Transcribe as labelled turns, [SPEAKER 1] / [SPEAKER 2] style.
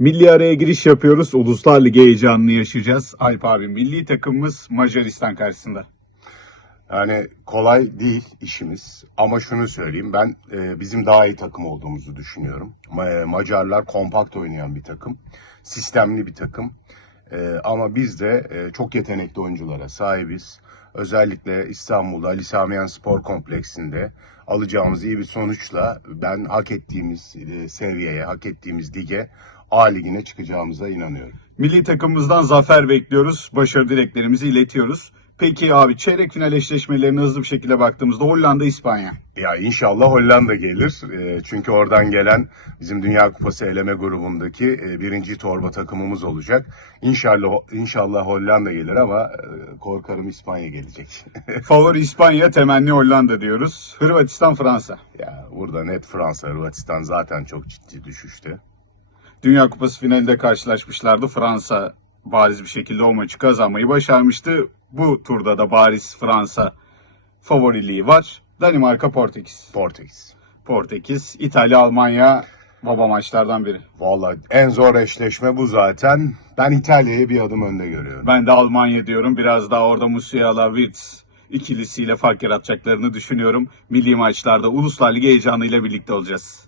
[SPEAKER 1] Milli araya giriş yapıyoruz. Uluslar Ligi heyecanını yaşayacağız. Alp abi milli takımımız Macaristan karşısında.
[SPEAKER 2] Yani kolay değil işimiz ama şunu söyleyeyim ben e, bizim daha iyi takım olduğumuzu düşünüyorum. Ma- Macarlar kompakt oynayan bir takım, sistemli bir takım E, ama biz de e, çok yetenekli oyunculara sahibiz. Özellikle İstanbul'da Ali Sami Yen Spor Kompleksinde alacağımız iyi bir sonuçla ben hak ettiğimiz e, seviyeye, hak ettiğimiz lige A ligine çıkacağımıza inanıyorum.
[SPEAKER 1] Milli takımımızdan zafer bekliyoruz. Başarı dileklerimizi iletiyoruz. Peki abi çeyrek final eşleşmelerine hızlı bir şekilde baktığımızda Hollanda, İspanya.
[SPEAKER 2] Ya inşallah Hollanda gelir. E, çünkü oradan gelen bizim Dünya Kupası eleme grubundaki e, birinci torba takımımız olacak. İnşallah inşallah Hollanda gelir ama e, korkarım İspanya gelecek.
[SPEAKER 1] Favori İspanya, temenni Hollanda diyoruz. Hırvatistan, Fransa.
[SPEAKER 2] ya burada net Fransa, Hırvatistan zaten çok ciddi düşüştü.
[SPEAKER 1] Dünya Kupası finalinde karşılaşmışlardı. Fransa bariz bir şekilde o maçı kazanmayı başarmıştı. Bu turda da bariz Fransa favoriliği var. Danimarka, Portekiz.
[SPEAKER 2] Portekiz.
[SPEAKER 1] Portekiz, İtalya, Almanya baba maçlardan biri.
[SPEAKER 2] Vallahi en zor eşleşme bu zaten. Ben İtalya'yı bir adım önde görüyorum.
[SPEAKER 1] Ben de Almanya diyorum. Biraz daha orada Musiala, Wirtz ikilisiyle fark yaratacaklarını düşünüyorum. Milli maçlarda Uluslar Ligi heyecanıyla birlikte olacağız.